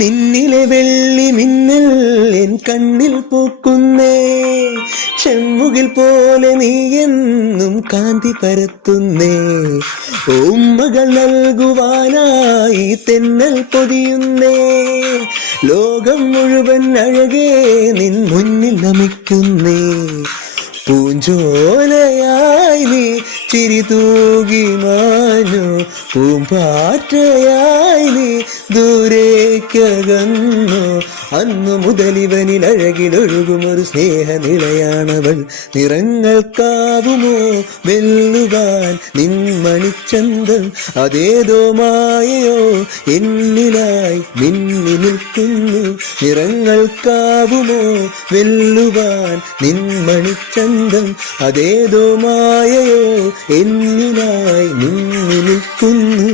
നിന്നിലെ വെള്ളി മിന്നൽ എൻ കണ്ണിൽ പൂക്കുന്നേ, ചെമ്മുകിൽ പോലെ നീ എന്നും കാന്തി പരത്തുന്നേ. ഉമ്മകൾ നൽകുവാനായി തെന്നൽ പൊതിയുന്നേ, ലോകം മുഴുവൻ അഴകേ നിൻ മുന്നിൽ നമിക്കുന്നേ. പൂഞ്ചോലയായി നീ ചിരി തൂകി മാഞ്ഞു, പൂമ്പാറ്റയായി നീ ദൂരേക്കകന്നു. അന്നു മുതൽ ഇവനിൽ അഴകിലൊഴുകുമൊരു സ്നേഹനിളയാണവൾ. നിറങ്ങൾക്കാവുമോ വെല്ലുവാൻ നിൻ മണിച്ചന്തം, അതേതോ മായയോ എന്നിലായി മിന്നി നിൽക്കുന്നു. നിറങ്ങൾക്കാവുമോ വെല്ലുവാൻ നിൻ മണിച്ചന്തം, അതേതോ മായയോ എന്നിലായി മിന്നി നിൽക്കുന്നു.